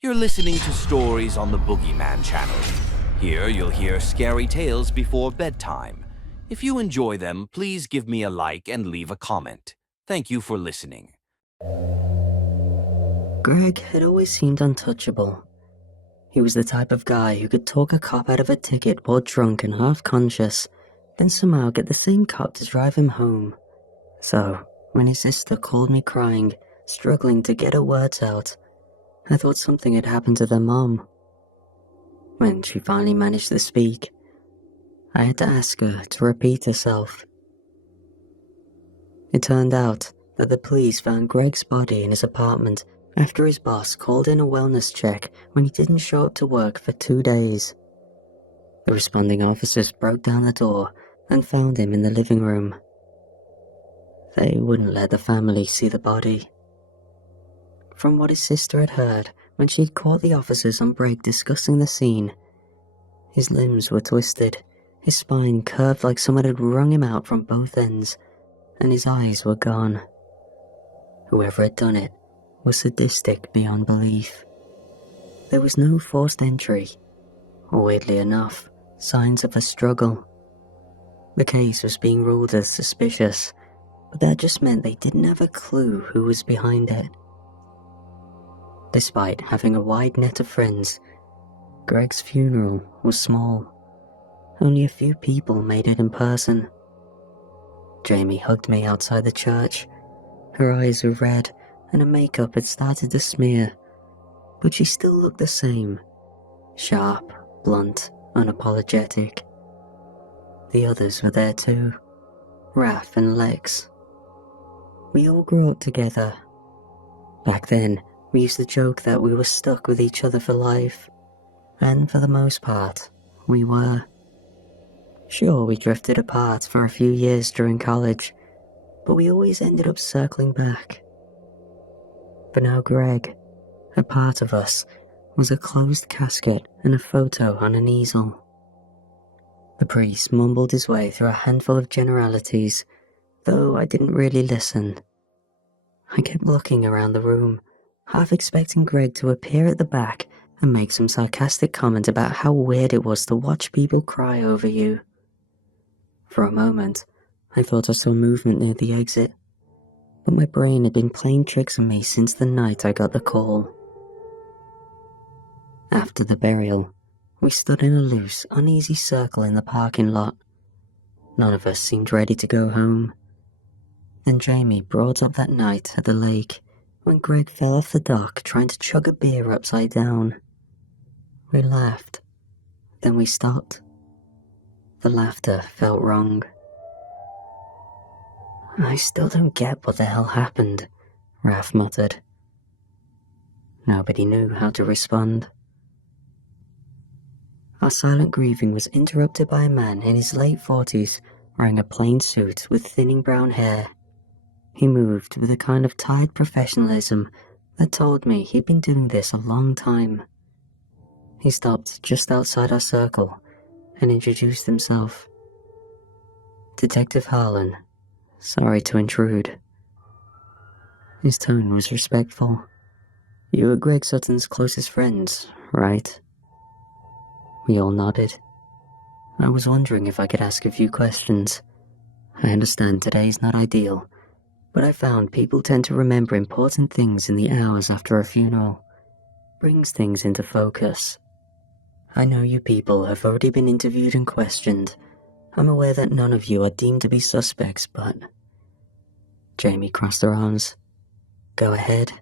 You're listening to stories on the Boogeyman channel. Here you'll hear scary tales before bedtime. If you enjoy them, please give me a like and leave a comment. Thank you for listening. Greg had always seemed untouchable. He was the type of guy who could talk a cop out of a ticket while drunk and half-conscious, then somehow get the same cop to drive him home. So, when his sister called me crying, struggling to get her words out, I thought something had happened to their mom. When she finally managed to speak, I had to ask her to repeat herself. It turned out that the police found Greg's body in his apartment after his boss called in a wellness check when he didn't show up to work for 2 days. The responding officers broke down the door and found him in the living room. They wouldn't let the family see the body. From what his sister had heard when she'd caught the officers on break discussing the scene, his limbs were twisted, his spine curved like someone had wrung him out from both ends, and his eyes were gone. Whoever had done it was sadistic beyond belief. There was no forced entry, or weirdly enough, signs of a struggle. The case was being ruled as suspicious, but that just meant they didn't have a clue who was behind it. Despite having a wide net of friends, Greg's funeral was small. Only a few people made it in person. Jamie hugged me outside the church. Her eyes were red and her makeup had started to smear, but she still looked the same. Sharp, blunt, unapologetic. The others were there too. Raph and Lex. We all grew up together. Back then, we used to joke that we were stuck with each other for life. And for the most part, we were. Sure, we drifted apart for a few years during college, but we always ended up circling back. But now Greg, a part of us, was a closed casket and a photo on an easel. The priest mumbled his way through a handful of generalities, though I didn't really listen. I kept looking around the room, half expecting Greg to appear at the back and make some sarcastic comment about how weird it was to watch people cry over you. For a moment, I thought I saw movement near the exit, but my brain had been playing tricks on me since the night I got the call. After the burial, we stood in a loose, uneasy circle in the parking lot. None of us seemed ready to go home. Then Jamie brought up that night at the lake when Greg fell off the dock trying to chug a beer upside down. We laughed. Then we stopped. The laughter felt wrong. I still don't get what the hell happened, Raph muttered. Nobody knew how to respond. Our silent grieving was interrupted by a man in his late 40s wearing a plain suit with thinning brown hair. He moved with a kind of tired professionalism that told me he'd been doing this a long time. He stopped just outside our circle and introduced himself. Detective Harlan, sorry to intrude. His tone was respectful. You were Greg Sutton's closest friends, right? We all nodded. I was wondering if I could ask a few questions. I understand today's not ideal, but I found people tend to remember important things in the hours after a funeral. Brings things into focus. I know you people have already been interviewed and questioned. I'm aware that none of you are deemed to be suspects, but... Jamie crossed her arms. Go ahead.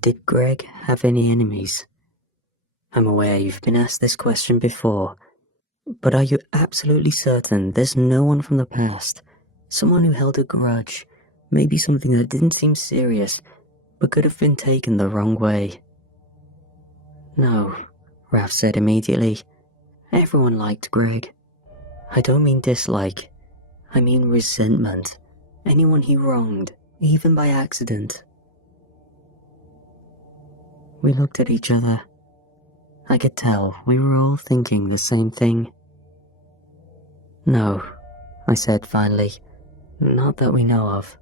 Did Greg have any enemies? I'm aware you've been asked this question before, but are you absolutely certain there's no one from the past, someone who held a grudge, maybe something that didn't seem serious, but could have been taken the wrong way? No, Raph said immediately. Everyone liked Greg. I don't mean dislike, I mean resentment. Anyone he wronged, even by accident. We looked at each other. I could tell we were all thinking the same thing. No, I said finally. Not that we know of.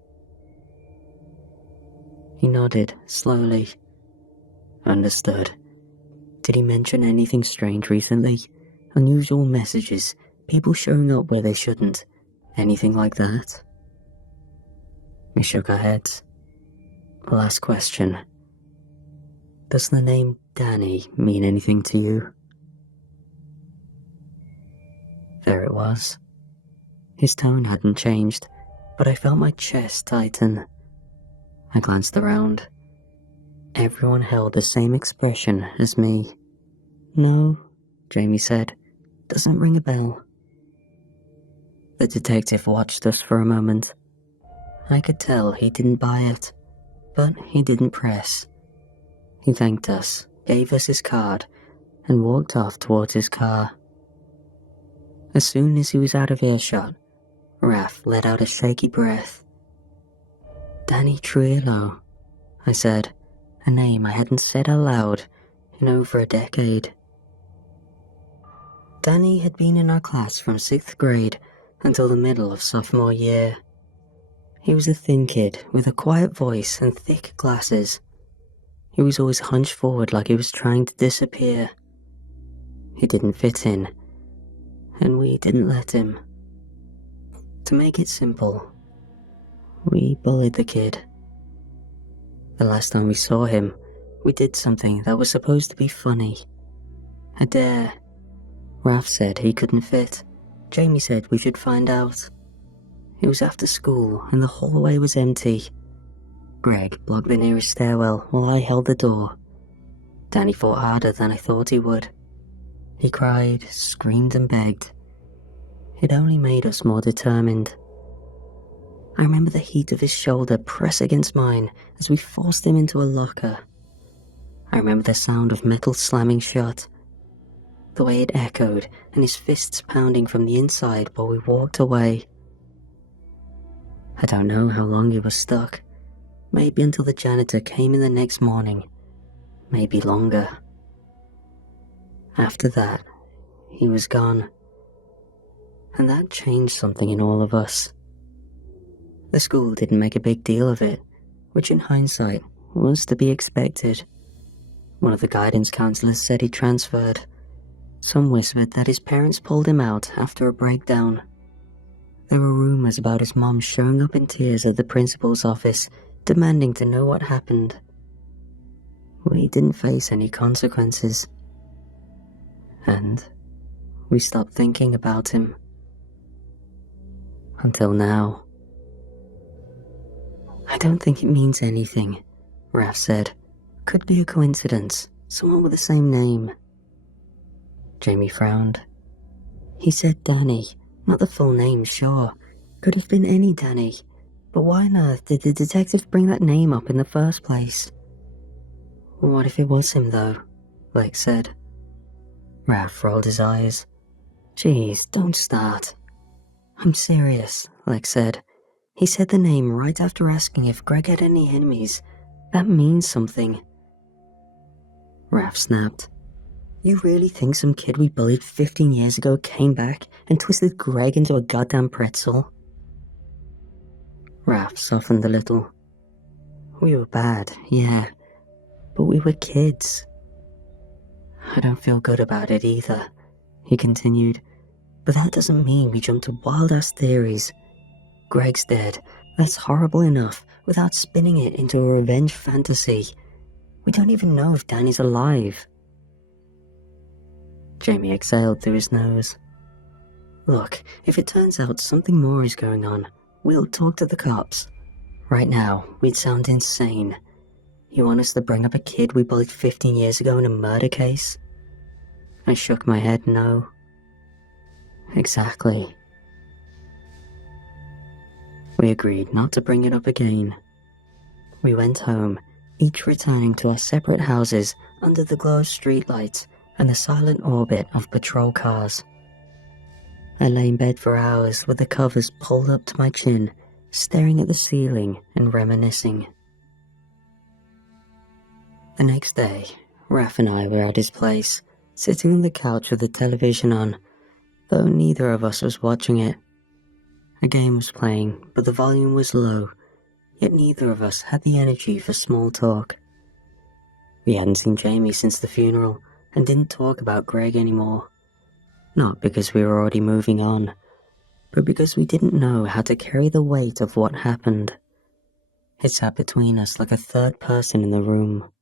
He nodded, slowly, Understood. Did he mention anything strange recently? Unusual messages? People showing up where they shouldn't? Anything like that? We shook our heads. Last question. Does the name Danny mean anything to you? There it was. His tone hadn't changed, but I felt my chest tighten. I glanced around. Everyone held the same expression as me. No, Jamie said. Doesn't ring a bell. The detective watched us for a moment. I could tell he didn't buy it, but he didn't press. He thanked us, gave us his card, and walked off towards his car. As soon as he was out of earshot, Raph let out a shaky breath. Danny Trujillo, I said, a name I hadn't said aloud in over a decade. Danny had been in our class from 6th grade until the middle of sophomore year. He was a thin kid with a quiet voice and thick glasses. He was always hunched forward like he was trying to disappear. He didn't fit in, and we didn't let him. To make it simple, we bullied the kid. The last time we saw him, we did something that was supposed to be funny. A dare. Raph said he couldn't fit. Jamie said we should find out. It was after school and the hallway was empty. Greg blocked the nearest stairwell while I held the door. Danny fought harder than I thought he would. He cried, screamed and begged. It only made us more determined. I remember the heat of his shoulder press against mine as we forced him into a locker. I remember the sound of metal slamming shut, the way it echoed and his fists pounding from the inside while we walked away. I don't know how long he was stuck. Maybe until the janitor came in the next morning. Maybe longer. After that, he was gone. And that changed something in all of us. The school didn't make a big deal of it, which in hindsight was to be expected. One of the guidance counselors said he transferred. Some whispered that his parents pulled him out after a breakdown. There were rumors about his mom showing up in tears at the principal's office, demanding to know what happened. We didn't face any consequences. And we stopped thinking about him. Until now. I don't think it means anything, Raph said. Could be a coincidence. Someone with the same name. Jamie frowned. He said Danny, not the full name, sure. Could have been any Danny. But why on earth did the detective bring that name up in the first place? What if it was him, though? Lex said. Raph rolled his eyes. Jeez, don't start. I'm serious, Lex said. He said the name right after asking if Greg had any enemies. That means something. Raph snapped. You really think some kid we bullied 15 years ago came back and twisted Greg into a goddamn pretzel? Raph softened a little. We were bad, yeah, but we were kids. I don't feel good about it either, he continued, but that doesn't mean we jump to wild-ass theories. Greg's dead, that's horrible enough, without spinning it into a revenge fantasy. We don't even know if Danny's alive. Jamie exhaled through his nose. Look, if it turns out something more is going on, we'll talk to the cops. Right now, we'd sound insane. You want us to bring up a kid we bullied 15 years ago in a murder case? I shook my head no. Exactly. We agreed not to bring it up again. We went home, each returning to our separate houses under the glow of streetlights and the silent orbit of patrol cars. I lay in bed for hours with the covers pulled up to my chin, staring at the ceiling and reminiscing. The next day, Raph and I were at his place, sitting on the couch with the television on, though neither of us was watching it. A game was playing, but the volume was low, yet neither of us had the energy for small talk. We hadn't seen Jamie since the funeral and didn't talk about Greg anymore. Not because we were already moving on, but because we didn't know how to carry the weight of what happened. It sat between us like a third person in the room.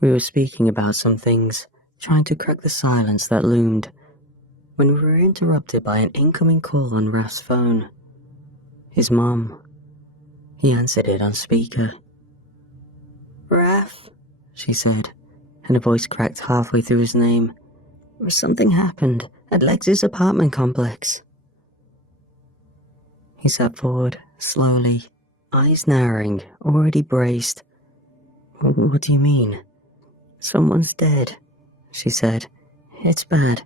We were speaking about some things, trying to crack the silence that loomed, when we were interrupted by an incoming call on Raf's phone. His mom. He answered it on speaker. "Raf," she said, and a voice cracked halfway through his name. "Something happened at Lex's apartment complex." He sat forward, slowly, eyes narrowing, already braced. "What do you mean?" "Someone's dead," she said. "It's bad.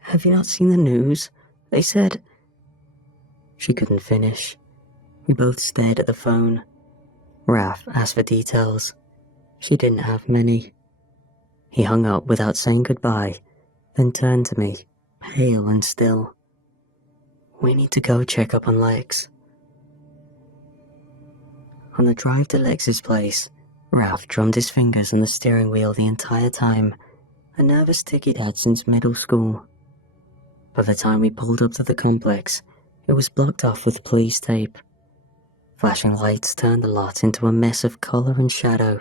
Have you not seen the news? They said..." She couldn't finish. We both stared at the phone. Raf asked for details. She didn't have many. He hung up without saying goodbye, then turned to me, pale and still. "We need to go check up on Lex." On the drive to Lex's place, Ralph drummed his fingers on the steering wheel the entire time, a nervous tic he'd had since middle school. By the time we pulled up to the complex, it was blocked off with police tape. Flashing lights turned the lot into a mess of colour and shadow.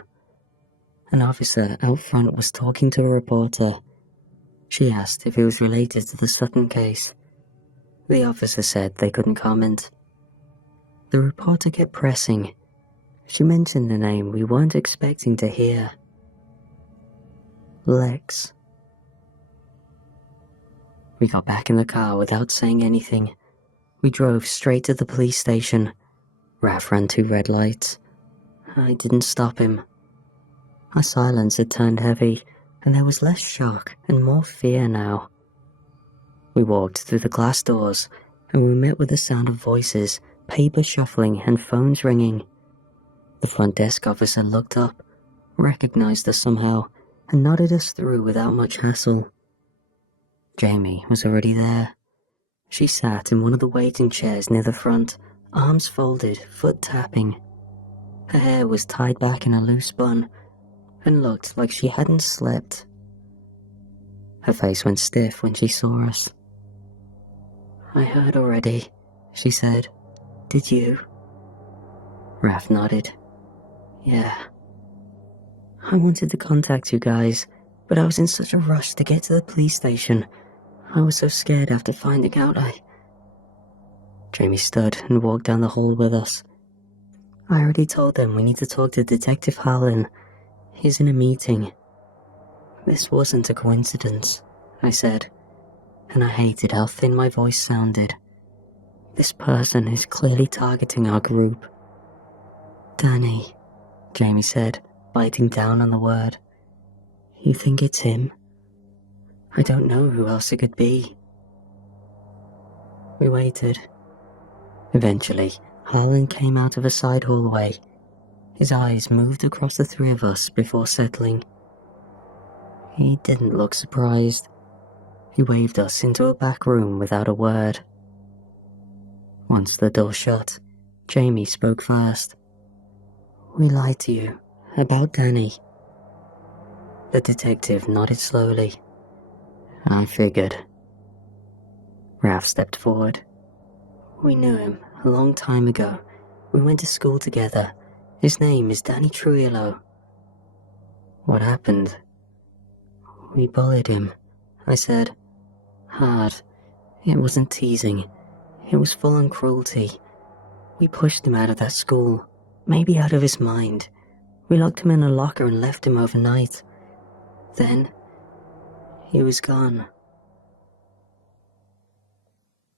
An officer out front was talking to a reporter. She asked if it was related to the Sutton case. The officer said they couldn't comment. The reporter kept pressing. She mentioned a name we weren't expecting to hear. Lex. We got back in the car without saying anything. We drove straight to the police station. Raf ran 2 red lights. I didn't stop him. Our silence had turned heavy, and there was less shock and more fear now. We walked through the glass doors, and we met with the sound of voices, paper shuffling, and phones ringing. The front desk officer looked up, recognized us somehow, and nodded us through without much hassle. Jamie was already there. She sat in one of the waiting chairs near the front, arms folded, foot tapping. Her hair was tied back in a loose bun, and looked like she hadn't slept. Her face went stiff when she saw us. "I heard already," she said. "Did you?" Raf nodded. "Yeah. I wanted to contact you guys, but I was in such a rush to get to the police station. I was so scared after finding out Jamie stood and walked down the hall with us. "I already told them we need to talk to Detective Harlan. He's in a meeting." "This wasn't a coincidence," I said, and I hated how thin my voice sounded. "This person is clearly targeting our group." "Danny," Jamie said, biting down on the word. "You think it's him?" "I don't know who else it could be." We waited. Eventually, Harlan came out of a side hallway. His eyes moved across the 3 of us before settling. He didn't look surprised. He waved us into a back room without a word. Once the door shut, Jamie spoke first. "We lied to you about Danny." The detective nodded slowly. "I figured." Ralph stepped forward. "We knew him a long time ago. We went to school together. His name is Danny Trujillo." "What happened?" "We bullied him," I said. "Hard. It wasn't teasing. It was full-on cruelty. We pushed him out of that school, maybe out of his mind. We locked him in a locker and left him overnight. Then, he was gone."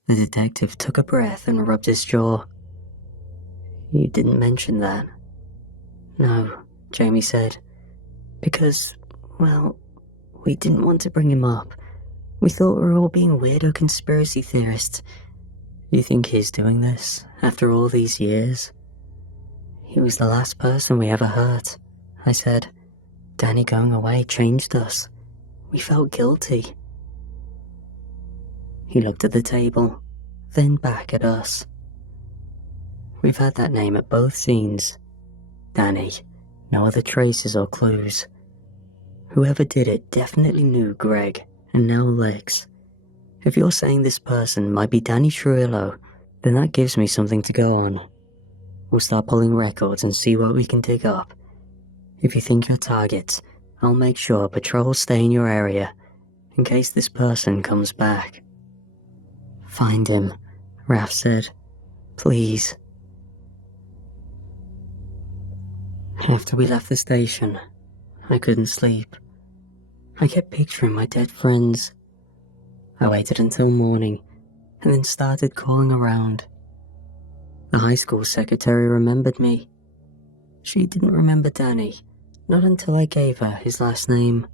The detective took a breath and rubbed his jaw. "You didn't mention that." "No," Jamie said. "Because, well, we didn't want to bring him up. We thought we were all being weirdo conspiracy theorists. You think he's doing this, after all these years?" "He was the last person we ever hurt," I said. "Danny going away changed us. We felt guilty." He looked at the table, then back at us. "We've had that name at both scenes. Danny, No other traces or clues. Whoever did it definitely knew Greg, and now Lex. If you're saying this person might be Danny Trujillo, then that gives me something to go on. We'll start pulling records and see what we can dig up. If you think you're targets, I'll make sure patrols stay in your area, in case this person comes back. Find him, Raph said. Please. After we left the station, I couldn't sleep. I kept picturing my dead friends. I waited until morning, and then started calling around. The high school secretary remembered me. She didn't remember Danny, not until I gave her his last name.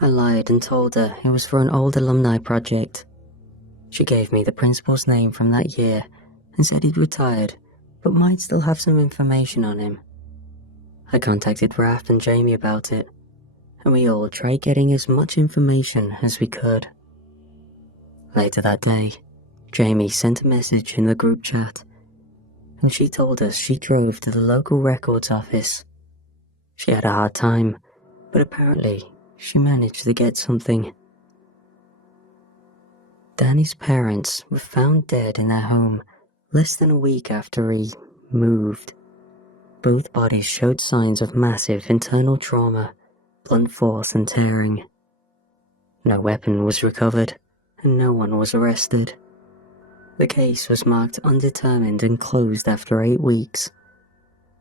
I lied and told her it was for an old alumni project. She gave me the principal's name from that year and said he'd retired, but might still have some information on him. I contacted Raph and Jamie about it, and we all tried getting as much information as we could. Later that day, Jamie sent a message in the group chat, and she told us she drove to the local records office. She had a hard time, but apparently she managed to get something. Danny's parents were found dead in their home less than a week after he moved. Both bodies showed signs of massive internal trauma, blunt force and tearing. No weapon was recovered, and no one was arrested. The case was marked undetermined and closed after 8 weeks.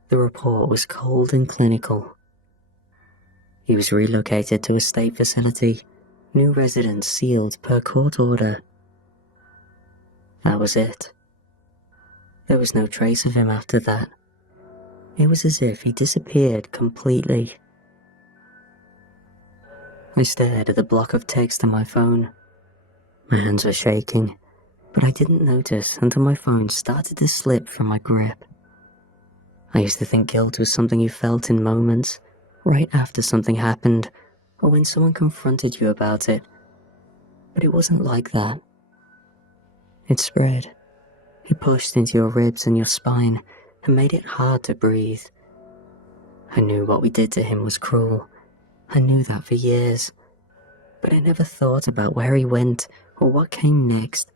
The report was cold and clinical. He was relocated to a state facility, new residence sealed per court order. That was it. There was no trace of him after that. It was as if he disappeared completely. I stared at the block of text on my phone. My hands were shaking, but I didn't notice until my phone started to slip from my grip. I used to think guilt was something you felt in moments, right after something happened, or when someone confronted you about it. But it wasn't like that. It spread. It pushed into your ribs and your spine, and made it hard to breathe. I knew what we did to him was cruel. I knew that for years. But I never thought about where he went, or what came next,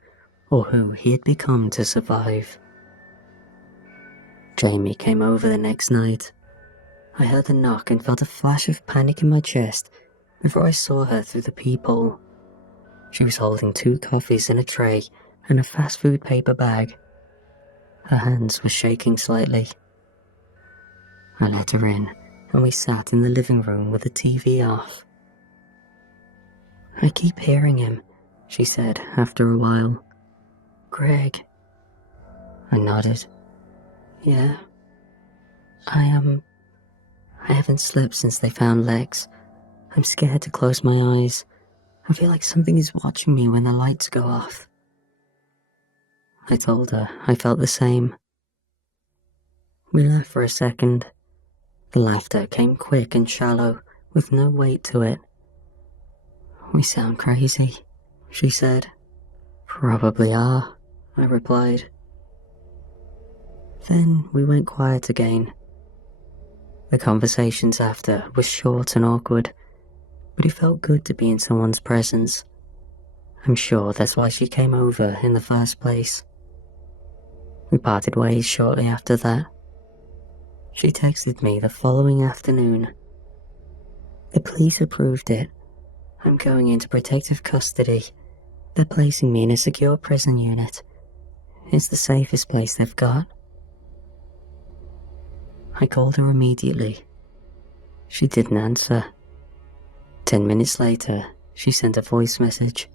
or who he had become to survive. Jamie came over the next night. I heard a knock and felt a flash of panic in my chest before I saw her through the peephole. She was holding 2 coffees in a tray and a fast food paper bag. Her hands were shaking slightly. I let her in, and we sat in the living room with the TV off. I keep hearing him, she said after a while. Greg. I nodded. Yeah. I haven't slept since they found Lex. I'm scared to close my eyes. I feel like something is watching me when the lights go off. I told her I felt the same. We laughed for a second. The laughter came quick and shallow, with no weight to it. We sound crazy, she said. Probably are, I replied. Then we went quiet again. The conversations after were short and awkward, but it felt good to be in someone's presence. I'm sure that's why she came over in the first place. We parted ways shortly after that. She texted me the following afternoon. The police approved it. I'm going into protective custody. They're placing me in a secure prison unit. It's the safest place they've got. I called her immediately. She didn't answer. 10 minutes later, she sent a voice message.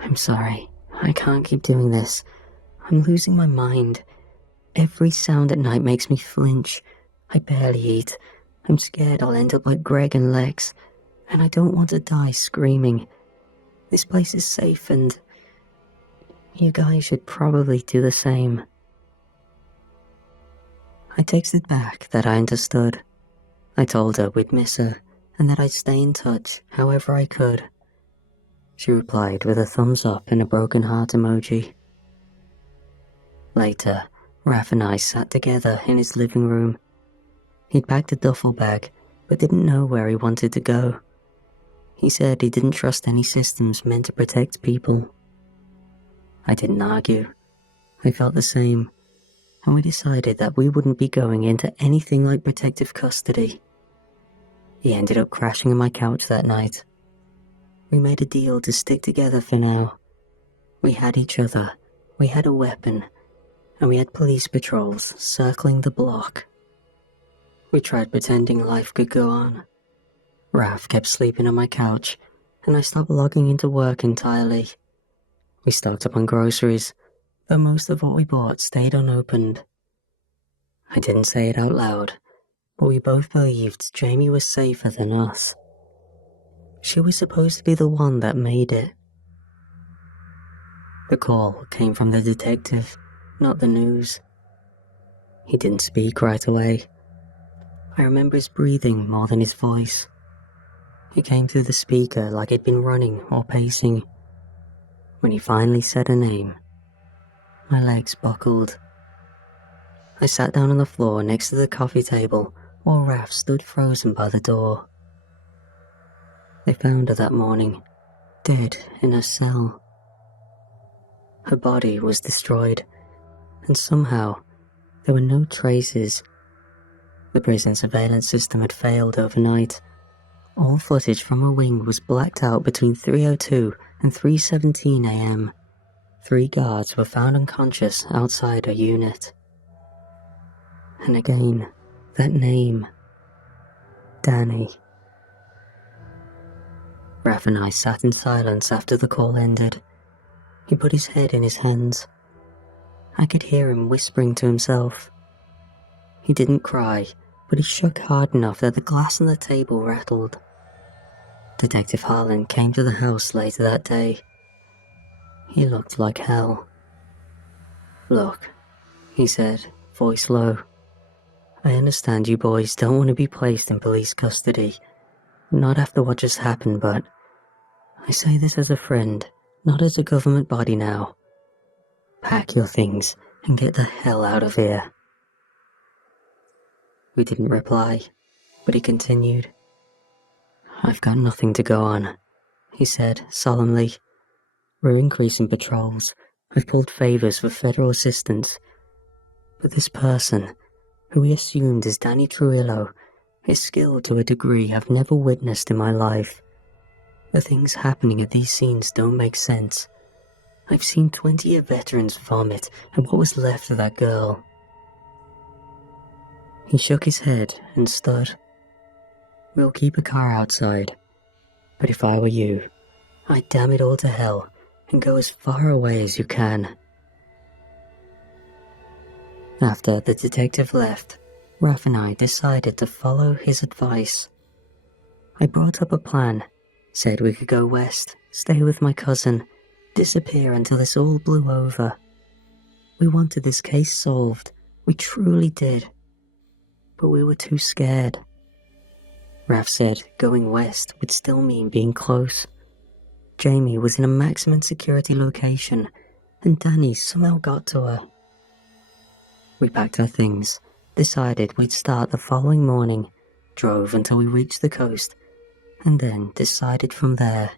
I'm sorry. I can't keep doing this. I'm losing my mind. Every sound at night makes me flinch. I barely eat. I'm scared I'll end up like Greg and Lex, and I don't want to die screaming. This place is safe, and you guys should probably do the same. I texted back that I understood. I told her we'd miss her, and that I'd stay in touch however I could. She replied with a thumbs up and a broken heart emoji. Later, Raph and I sat together in his living room. He'd packed a duffel bag, but didn't know where he wanted to go. He said he didn't trust any systems meant to protect people. I didn't argue. I felt the same, and we decided that we wouldn't be going into anything like protective custody. He ended up crashing on my couch that night. We made a deal to stick together for now. We had each other, we had a weapon, and we had police patrols circling the block. We tried pretending life could go on. Raph kept sleeping on my couch, and I stopped logging into work entirely. We stocked up on groceries, though most of what we bought stayed unopened. I didn't say it out loud, but we both believed Jamie was safer than us. She was supposed to be the one that made it. The call came from the detective, not the news. He didn't speak right away. I remember his breathing more than his voice. He came through the speaker like he'd been running or pacing. When he finally said her name, my legs buckled. I sat down on the floor next to the coffee table while Raph stood frozen by the door. They found her that morning, dead in her cell. Her body was destroyed, and somehow there were no traces. The prison surveillance system had failed overnight. All footage from her wing was blacked out between 3:02 and 3:17 a.m. 3 guards were found unconscious outside her unit. And again, that name. Danny. Raph and I sat in silence after the call ended. He put his head in his hands. I could hear him whispering to himself. He didn't cry, but he shook hard enough that the glass on the table rattled. Detective Harlan came to the house later that day. He looked like hell. "Look," he said, voice low. "I understand you boys don't want to be placed in police custody. Not after what just happened, but I say this as a friend, not as a government body now. Pack your things and get the hell out of here." We didn't reply, but he continued. "I've got nothing to go on," he said solemnly. "We're increasing patrols. I've pulled favors for federal assistance. But this person, who we assumed is Danny Trujillo, is skilled to a degree I've never witnessed in my life. The things happening at these scenes don't make sense. I've seen 20-year veterans vomit at what was left of that girl." He shook his head and stood. "We'll keep a car outside. But if I were you, I'd damn it all to hell and go as far away as you can." After the detective left, Raph and I decided to follow his advice. I brought up a plan, said we could go west, stay with my cousin, disappear until this all blew over. We wanted this case solved, we truly did. But we were too scared. Raph said going west would still mean being close. Jamie was in a maximum security location, and Danny somehow got to her. We packed our things, decided we'd start the following morning, drove until we reached the coast, and then decided from there.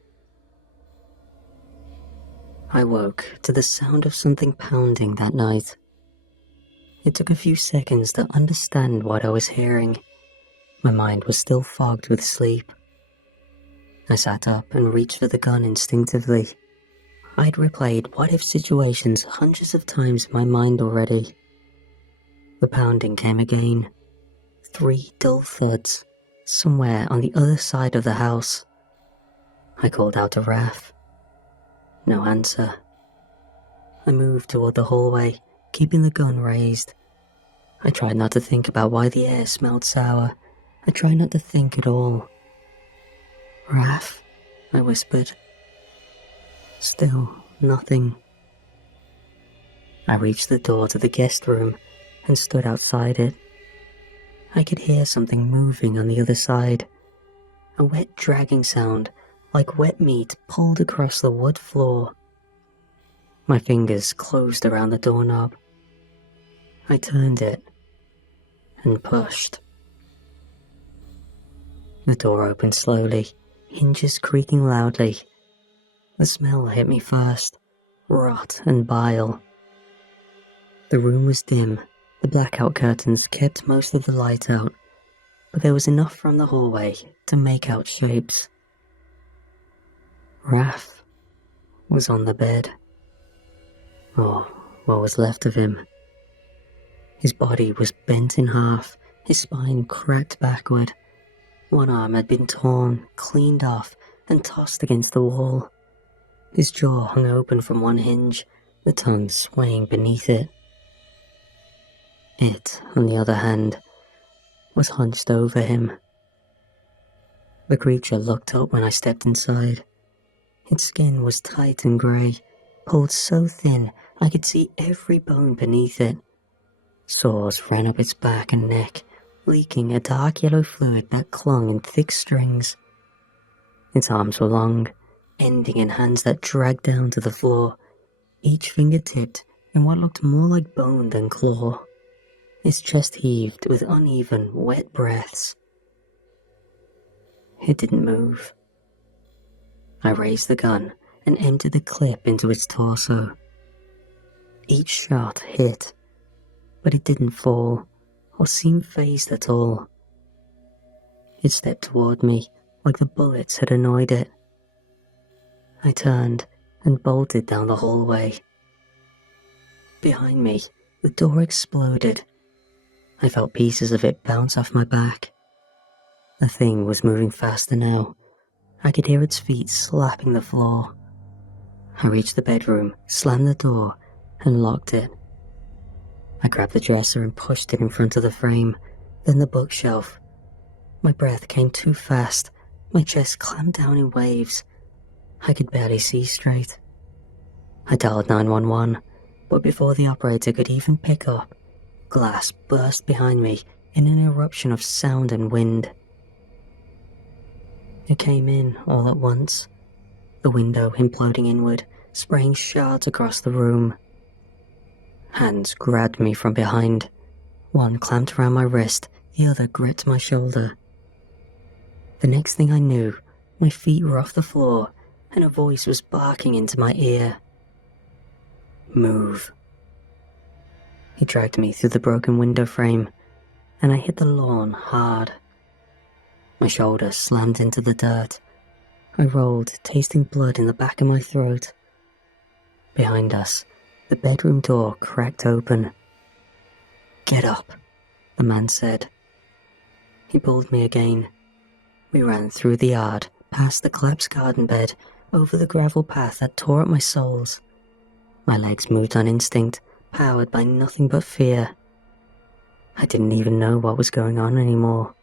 I woke to the sound of something pounding that night. It took a few seconds to understand what I was hearing. My mind was still fogged with sleep. I sat up and reached for the gun instinctively. I'd replayed what-if situations hundreds of times in my mind already. The pounding came again. 3 dull thuds, somewhere on the other side of the house. I called out to Raph. No answer. I moved toward the hallway, keeping the gun raised. I tried not to think about why the air smelled sour. I tried not to think at all. "Raph," I whispered. Still nothing. I reached the door to the guest room and stood outside it. I could hear something moving on the other side. A wet dragging sound, like wet meat pulled across the wood floor. My fingers closed around the doorknob. I turned it and pushed. The door opened slowly, hinges creaking loudly. The smell hit me first, rot and bile. The room was dim. The blackout curtains kept most of the light out, but there was enough from the hallway to make out shapes. Raph was on the bed. Or what was left of him. His body was bent in half, his spine cracked backward. One arm had been torn, cleaned off, and tossed against the wall. His jaw hung open from one hinge, the tongue swaying beneath it. It, on the other hand, was hunched over him. The creature looked up when I stepped inside. Its skin was tight and grey, pulled so thin I could see every bone beneath it. Sores ran up its back and neck, leaking a dark yellow fluid that clung in thick strings. Its arms were long, ending in hands that dragged down to the floor, each finger tipped in what looked more like bone than claw. Its chest heaved with uneven, wet breaths. It didn't move. I raised the gun and emptied the clip into its torso. Each shot hit, but it didn't fall or seem phased at all. It stepped toward me like the bullets had annoyed it. I turned and bolted down the hallway. Behind me, the door exploded. I felt pieces of it bounce off my back. The thing was moving faster now. I could hear its feet slapping the floor. I reached the bedroom, slammed the door, and locked it. I grabbed the dresser and pushed it in front of the frame, then the bookshelf. My breath came too fast. My chest clamped down in waves. I could barely see straight. I dialed 911, but before the operator could even pick up, glass burst behind me in an eruption of sound and wind. It came in all at once, the window imploding inward, spraying shards across the room. Hands grabbed me from behind. One clamped around my wrist, the other gripped my shoulder. The next thing I knew, my feet were off the floor, and a voice was barking into my ear. Move. He dragged me through the broken window frame, and I hit the lawn hard. My shoulder slammed into the dirt. I rolled, tasting blood in the back of my throat. Behind us, the bedroom door cracked open. Get up, the man said. He pulled me again. We ran through the yard, past the collapsed garden bed, over the gravel path that tore at my soles. My legs moved on instinct, powered by nothing but fear. I didn't even know what was going on anymore.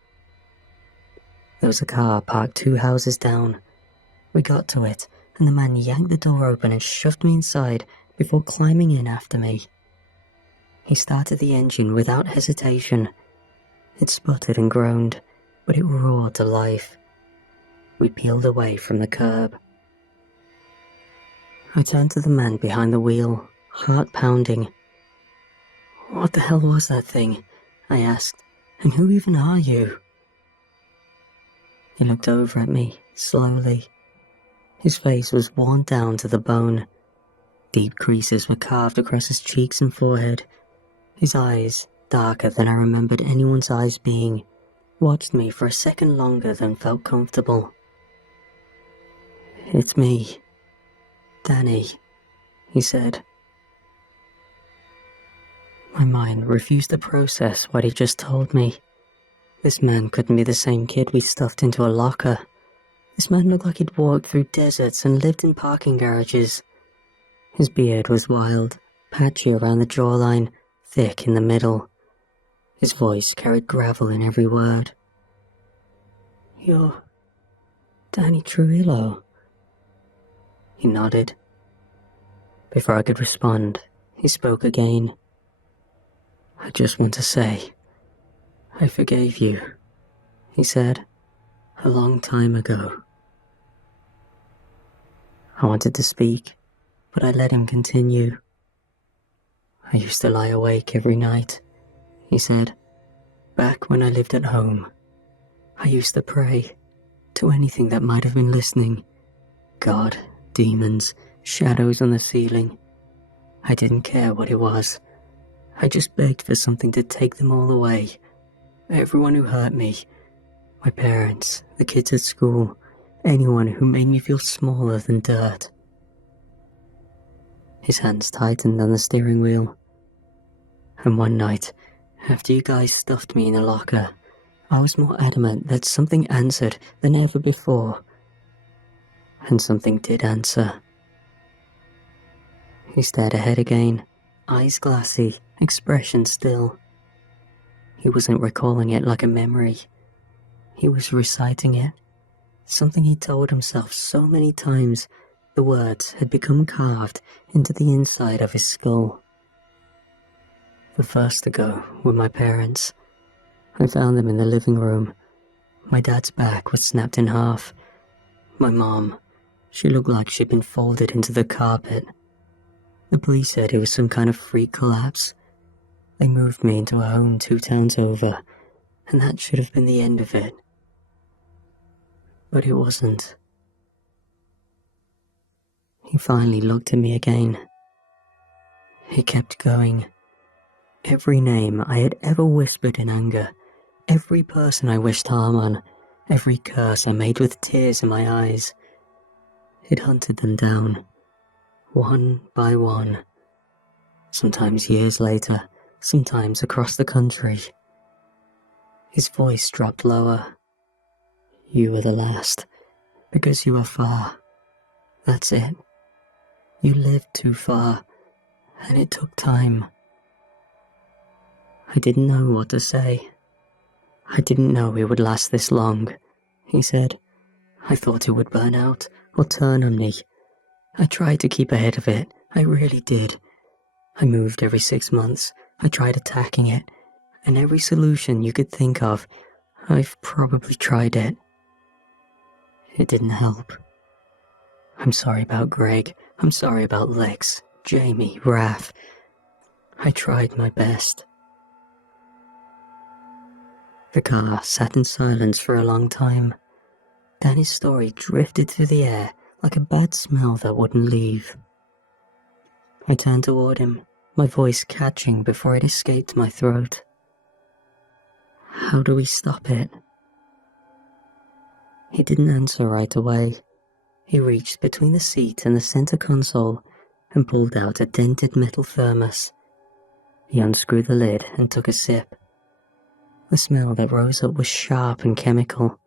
There was a car parked 2 houses down. We got to it, and the man yanked the door open and shoved me inside before climbing in after me. He started the engine without hesitation. It sputtered and groaned, but it roared to life. We peeled away from the curb. I turned to the man behind the wheel, heart pounding. What the hell was that thing? I asked. And who even are you? He looked over at me, slowly. His face was worn down to the bone. Deep creases were carved across his cheeks and forehead. His eyes, darker than I remembered anyone's eyes being, watched me for a second longer than felt comfortable. It's me. Danny, he said. My mind refused to process what he just told me. This man couldn't be the same kid we stuffed into a locker. This man looked like he'd walked through deserts and lived in parking garages. His beard was wild, patchy around the jawline, thick in the middle. His voice carried gravel in every word. You're Danny Trujillo. He nodded. Before I could respond, he spoke again. I just want to say, I forgave you, he said, a long time ago. I wanted to speak, but I let him continue. I used to lie awake every night, he said. Back when I lived at home, I used to pray. to anything that might have been listening. God, demons, shadows on the ceiling. I didn't care what it was. I just begged for something to take them all away. Everyone who hurt me. My parents, the kids at school, anyone who made me feel smaller than dirt. His hands tightened on the steering wheel. And one night, after you guys stuffed me in a locker, I was more adamant that something answered than ever before. And something did answer. He stared ahead again, eyes glassy, expression still. He wasn't recalling it like a memory. He was reciting it. Something he told himself so many times, the words had become carved into the inside of his skull. The first to go were my parents. I found them in the living room. My dad's back was snapped in half. My mom, she looked like she'd been folded into the carpet. The police said it was some kind of freak collapse. They moved me into a home 2 towns over, and that should have been the end of it. But it wasn't. He finally looked at me again. He kept going. Every name I had ever whispered in anger, every person I wished harm on, every curse I made with tears in my eyes. It hunted them down, one by one. Sometimes years later, sometimes across the country. His voice dropped lower. You were the last, because you were far. That's it. You lived too far, and it took time. I didn't know what to say. I didn't know it would last this long, he said. I thought it would burn out or turn on me. I tried to keep ahead of it, I really did. I moved every 6 months. I tried attacking it, and every solution you could think of, I've probably tried it. It didn't help. I'm sorry about Greg. I'm sorry about Lex, Jamie, Raph. I tried my best. The car sat in silence for a long time. Danny's story drifted through the air like a bad smell that wouldn't leave. I turned toward him, my voice catching before it escaped my throat. How do we stop it? He didn't answer right away. He reached between the seat and the center console and pulled out a dented metal thermos. He unscrewed the lid and took a sip. The smell that rose up was sharp and chemical.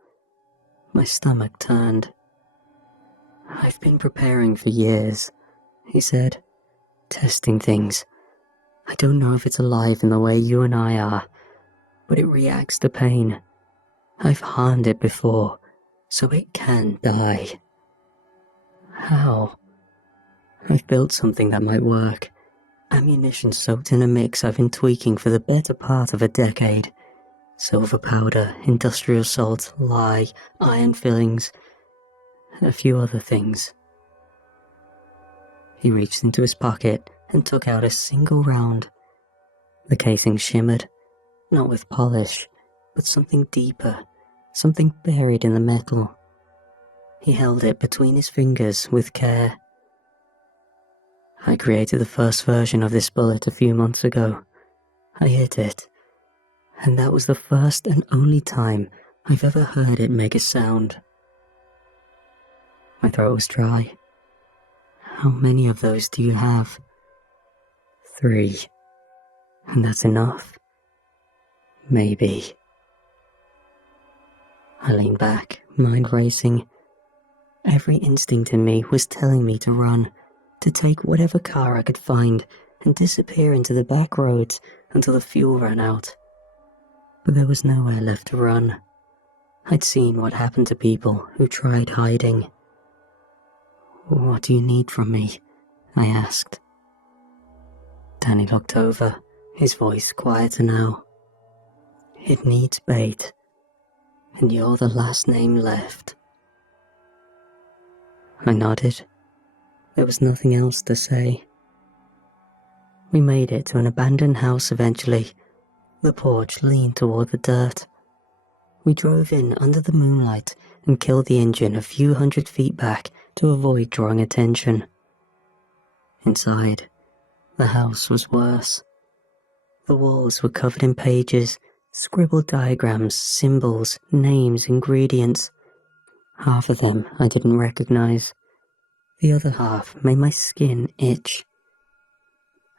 My stomach turned. I've been preparing for years, he said, testing things. I don't know if it's alive in the way you and I are, but it reacts to pain. I've harmed it before, so it can die. How? I've built something that might work. Ammunition soaked in a mix I've been tweaking for the better part of a decade. Silver powder, industrial salt, lye, iron fillings, and a few other things. He reached into his pocket and took out a single round. The casing shimmered, not with polish, but something deeper, something buried in the metal. He held it between his fingers with care. I created the first version of this bullet a few months ago. I hit it, and that was the first and only time I've ever heard it make a sound. My throat was dry. How many of those do you have? 3. And that's enough? Maybe. I leaned back, mind racing. Every instinct in me was telling me to run, to take whatever car I could find and disappear into the back roads until the fuel ran out. But there was nowhere left to run. I'd seen what happened to people who tried hiding. What do you need from me? I asked. Danny looked over, his voice quieter now. It needs bait, and you're the last name left. I nodded. There was nothing else to say. We made it to an abandoned house eventually. The porch leaned toward the dirt. We drove in under the moonlight and killed the engine a few 100 feet back to avoid drawing attention. Inside, the house was worse. The walls were covered in pages, scribbled diagrams, symbols, names, ingredients. Half of them I didn't recognize. The other half made my skin itch.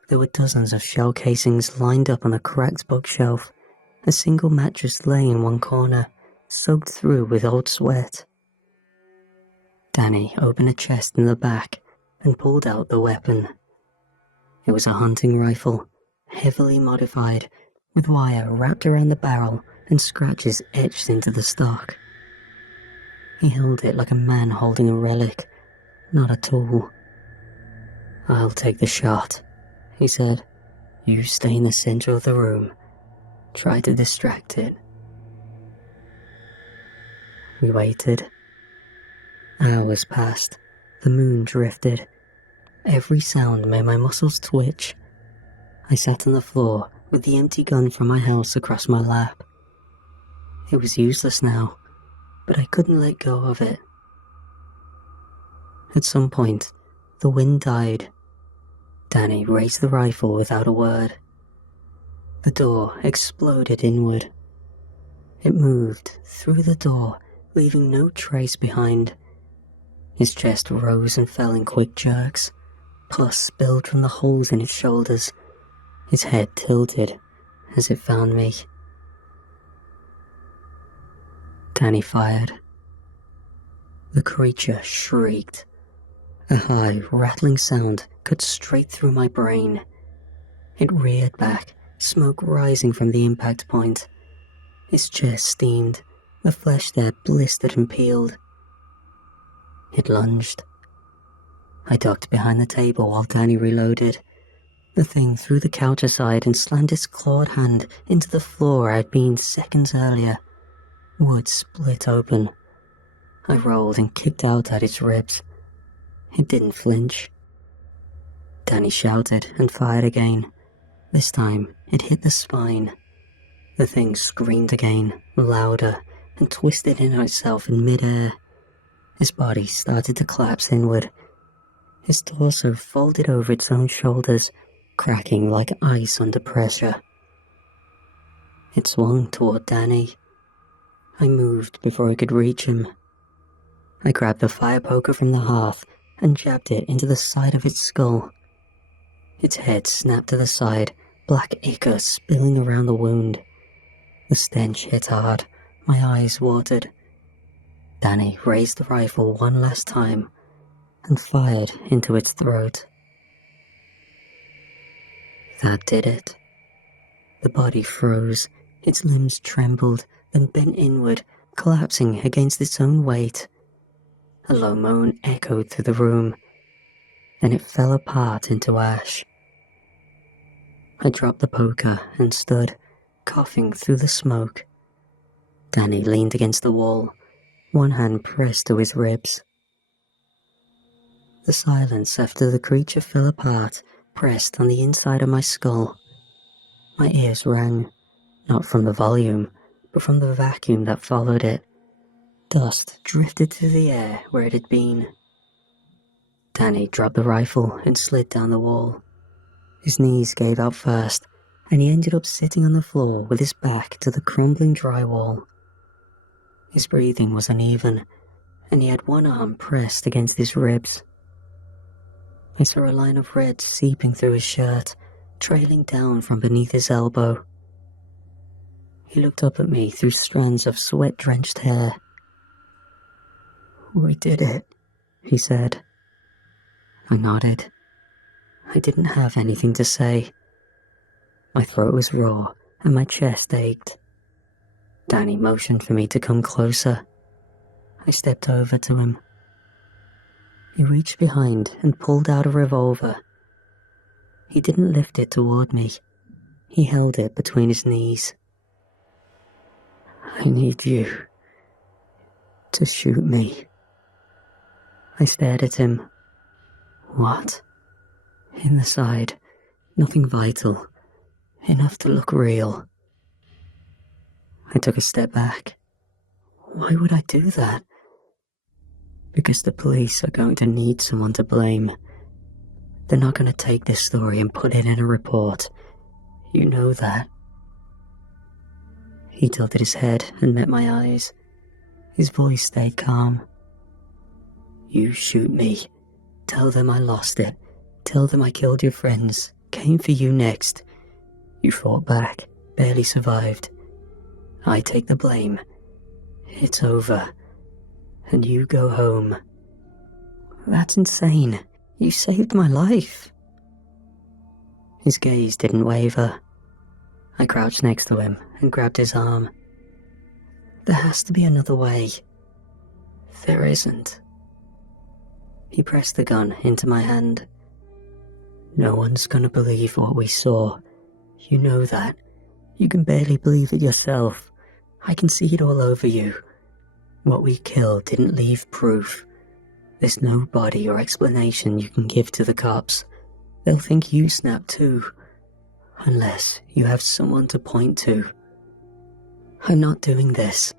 There were dozens of shell casings lined up on a cracked bookshelf. A single mattress lay in one corner, soaked through with old sweat. Danny opened a chest in the back and pulled out the weapon. It was a hunting rifle, heavily modified, with wire wrapped around the barrel and scratches etched into the stock. He held it like a man holding a relic, not a tool. "I'll take the shot," he said. "You stay in the center of the room. Try to distract it." We waited. Hours passed. The moon drifted. Every sound made my muscles twitch. I sat on the floor with the empty gun from my house across my lap. It was useless now, but I couldn't let go of it. At some point, the wind died. Danny raised the rifle without a word. The door exploded inward. It moved through the door, leaving no trace behind. His chest rose and fell in quick jerks. Pus spilled from the holes in his shoulders. His head tilted as it found me. Danny fired. The creature shrieked. A high, rattling sound cut straight through my brain. It reared back, smoke rising from the impact point. His chest steamed, the flesh there blistered and peeled. It lunged. I ducked behind the table while Danny reloaded. The thing threw the couch aside and slammed its clawed hand into the floor I had been seconds earlier. Wood split open. I rolled and kicked out at its ribs. It didn't flinch. Danny shouted and fired again. This time, it hit the spine. The thing screamed again, louder, and twisted in itself in midair. His body started to collapse inward. His torso folded over its own shoulders, cracking like ice under pressure. It swung toward Danny. I moved before I could reach him. I grabbed the fire poker from the hearth and jabbed it into the side of its skull. Its head snapped to the side, black ichor spilling around the wound. The stench hit hard. My eyes watered. Danny raised the rifle one last time and fired into its throat. That did it. The body froze. Its limbs trembled, then bent inward, collapsing against its own weight. A low moan echoed through the room. Then it fell apart into ash. I dropped the poker and stood, coughing through the smoke. Danny leaned against the wall, one hand pressed to his ribs. The silence after the creature fell apart pressed on the inside of my skull. My ears rang, not from the volume, but from the vacuum that followed it. Dust drifted through the air where it had been. Danny dropped the rifle and slid down the wall. His knees gave out first, and he ended up sitting on the floor with his back to the crumbling drywall. His breathing was uneven, and he had one arm pressed against his ribs. I saw a line of red seeping through his shirt, trailing down from beneath his elbow. He looked up at me through strands of sweat-drenched hair. "We did it," he said. I nodded. I didn't have anything to say. My throat was raw and my chest ached. Danny motioned for me to come closer. I stepped over to him. He reached behind and pulled out a revolver. He didn't lift it toward me. He held it between his knees. "I need you to shoot me." I stared at him. "What?" "In the side. Nothing vital. Enough to look real." I took a step back. Why would I do that? Because the police are going to need someone to blame. They're not going to take this story and put it in a report. You know that. He tilted his head and met my eyes. His voice stayed calm. You shoot me. Tell them I lost it. Tell them I killed your friends. Came for you next. You fought back. Barely survived. I take the blame. It's over. And you go home. That's insane. You saved my life. His gaze didn't waver. I crouched next to him and grabbed his arm. There has to be another way. There isn't. He pressed the gun into my hand. No one's gonna believe what we saw. You know that. You can barely believe it yourself. I can see it all over you. What we killed didn't leave proof. There's no body or explanation you can give to the cops. They'll think you snapped too. Unless you have someone to point to. I'm not doing this.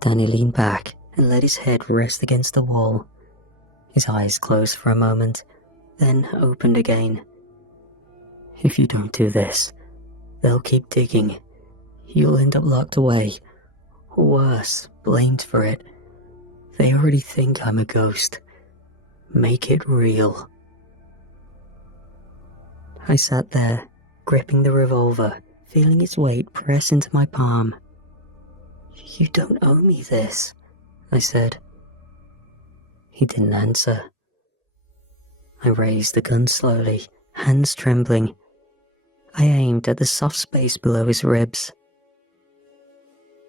Danny leaned back and let his head rest against the wall. His eyes closed for a moment, then opened again. If you don't do this, they'll keep digging. You'll end up locked away. Or worse, blamed for it. They already think I'm a ghost. Make it real. I sat there, gripping the revolver, feeling its weight press into my palm. You don't owe me this, I said. He didn't answer. I raised the gun slowly, hands trembling. I aimed at the soft space below his ribs.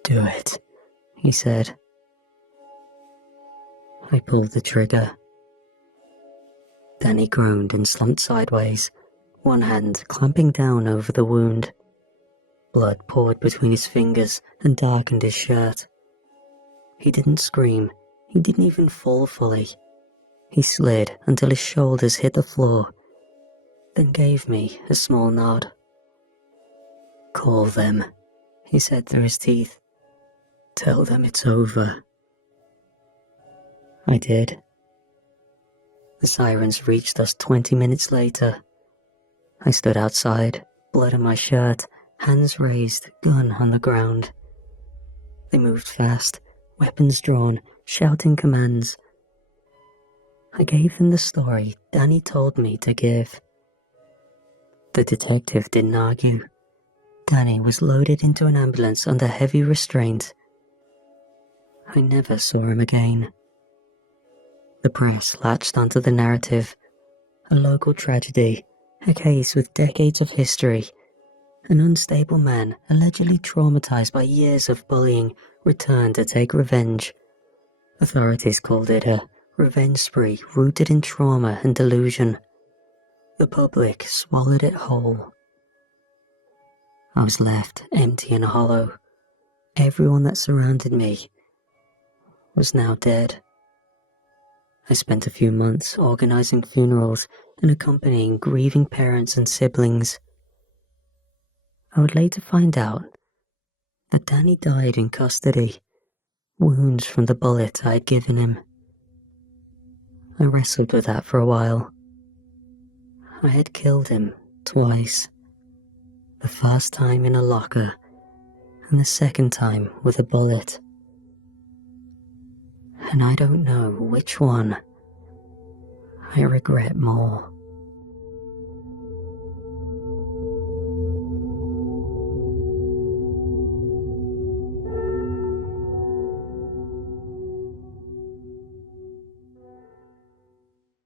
Do it, he said. I pulled the trigger. Danny groaned and slumped sideways, one hand clamping down over the wound. Blood poured between his fingers and darkened his shirt. He didn't scream. He didn't even fall fully. He slid until his shoulders hit the floor, then gave me a small nod. Call them, he said through his teeth. Tell them it's over. I did. The sirens reached us 20 minutes later. I stood outside, blood on my shirt, hands raised, gun on the ground. They moved fast, weapons drawn, shouting commands. I gave them the story Danny told me to give. The detective didn't argue. Danny was loaded into an ambulance under heavy restraint. I never saw him again. The press latched onto the narrative. A local tragedy, a case with decades of history. An unstable man, allegedly traumatized by years of bullying, returned to take revenge. Authorities called it a revenge spree rooted in trauma and delusion. The public swallowed it whole. I was left empty and hollow. Everyone that surrounded me was now dead. I spent a few months organizing funerals and accompanying grieving parents and siblings. I would later find out that Danny died in custody, wounds from the bullet I had given him. I wrestled with that for a while. I had killed him twice. The first time in a locker, and the second time with a bullet. And I don't know which one I regret more.